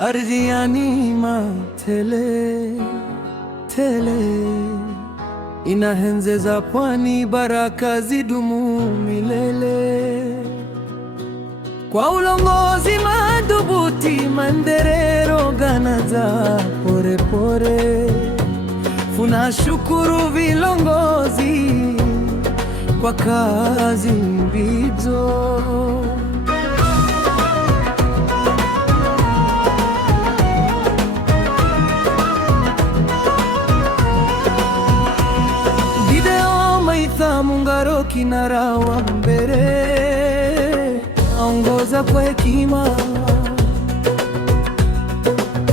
ardhi ya neema tele tele, inahenze za pwani, baraka zidumu milele. Kwa ulongozi madhubuti, maendeleo ganaza pore pore. Funashukuru vilongozi kwa kazi mbizo. Video Maitha Mungaro kinara wa mbele, aongoza kwa hekima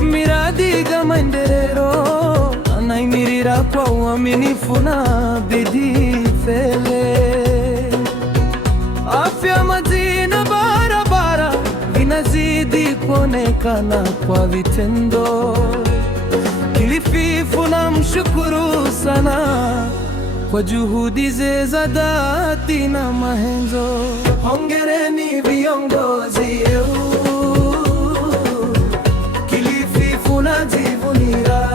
miradi ga maendeleo, anaimirira kwa uaminifu na bidii tele. Afya, maji na barabara vinazidi kuonekana kwa vitendo. Kilifi mshukuru sana kwa juhudi ze za dhati na mahenzo. Hongereni viongozi Kilifi funajivunia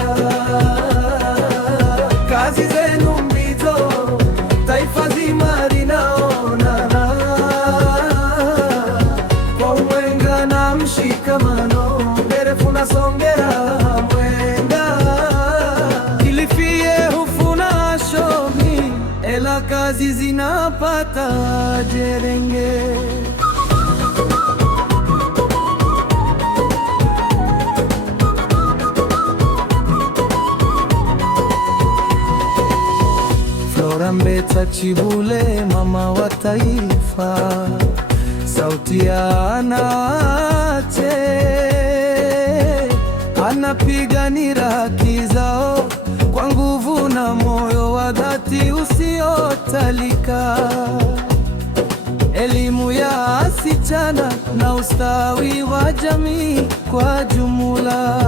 kazi zenu mbizo, taifa zima linaonana kwa umwenga na mshikamano. Mbele funasongera mwenga, Kilifi hufuna shomi, ela kazi zinapata jerenge. Flora Mbetsa Chibule, mama wa taifa, sauti ya wanawake, anapiganira haki zao kwa nguvu na moyo wa dhati usiotalika. Elimu ya wasichana na ustawi wa jamii kwa jumla,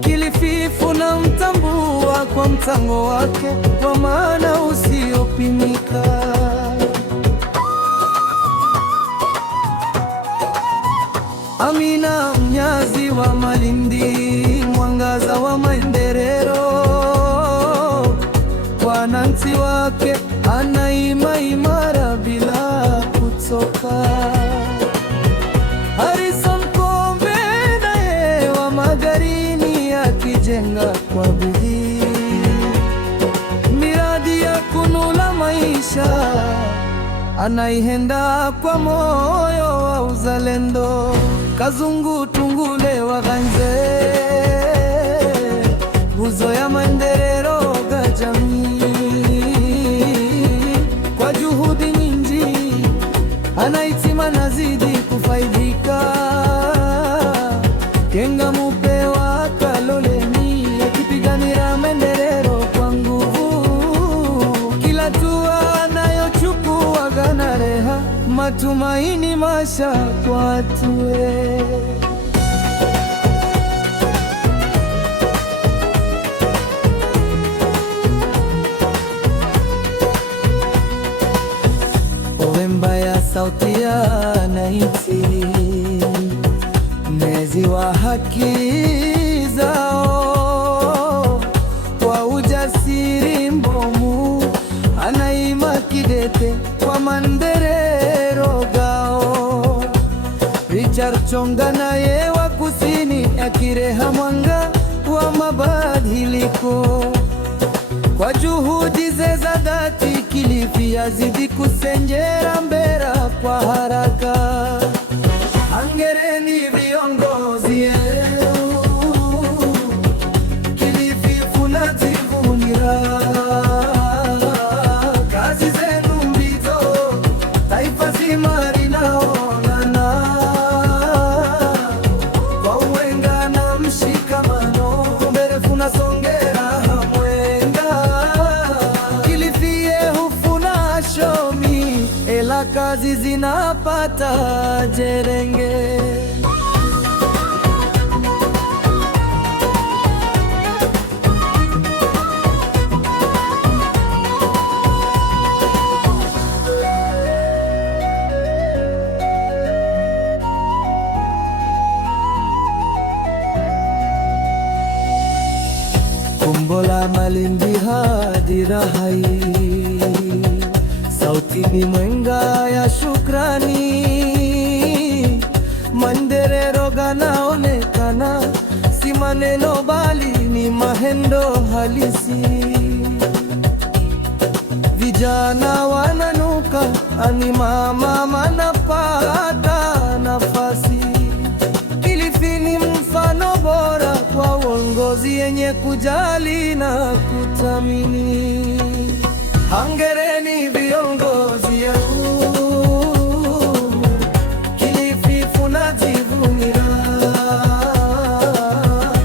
Kilifi funamtambua kwa mchango wake wa maana usiopimika. Amina Mnyazi wa Malindi, mwangaza wa maendeleo, wananchi wake anaima imara bila kuchoka. Harrison Kombe naye wa Magarini, akijenga kwa bidii miradi ya kunula maisha, anaihenda kwa moyo wa uzalendo. Kazungu Tungule wa Ganze, nguzo ya maendeleo ga jamii, kwa juhudi nyingi anaitima nazidi kufaidika. Kenga Mupe wa Kaloleni, akipiganira maendeleo kwa nguvu, kila tua anayochukua ganareha matumaini masha kwa tue. Owemba ya sauti ya naiti, mezi wa haki zao, kwa ujasiri mbomu anaima kidete kwa maendeleo gao. Richard Chonga naye wa kusini, akireha mwanga wa mabadiliko, kwa juhudi ze za dhati. Kilifi yazidi kusenjera mbera kwa haraka. Hongereni viongozi Kilifi funajivunia kazi zenu mbizo, taifa zima linaonana kwa uwenga na mshikamano. Mbele funasongera mwenga, Kilifi hufuna shomi, ela kazi zinapata jerenge. hai. Sauti ni mwenga ya shukrani, maendeleo yanaonekana, si maneno bali ni mahendo halisi. Vijana wananuka, ani mama manapata nafasi. Kilifi ni mfano bora kwa uongozi yenye kujali na kuthamini. Hongereni viongozi yangu, Kilifi tunajivunia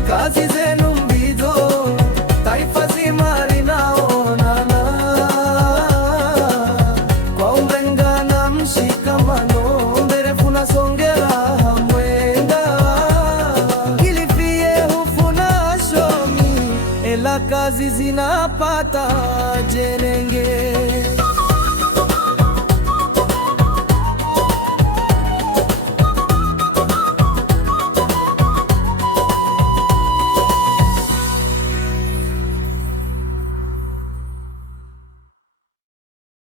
kazi zenu mbizo, taifa zima linaonana kwa umrenga na mshikamano, mbele funasongera mwenga. Kilifi yehufuna shomi, ela kazi zinapata jenenge.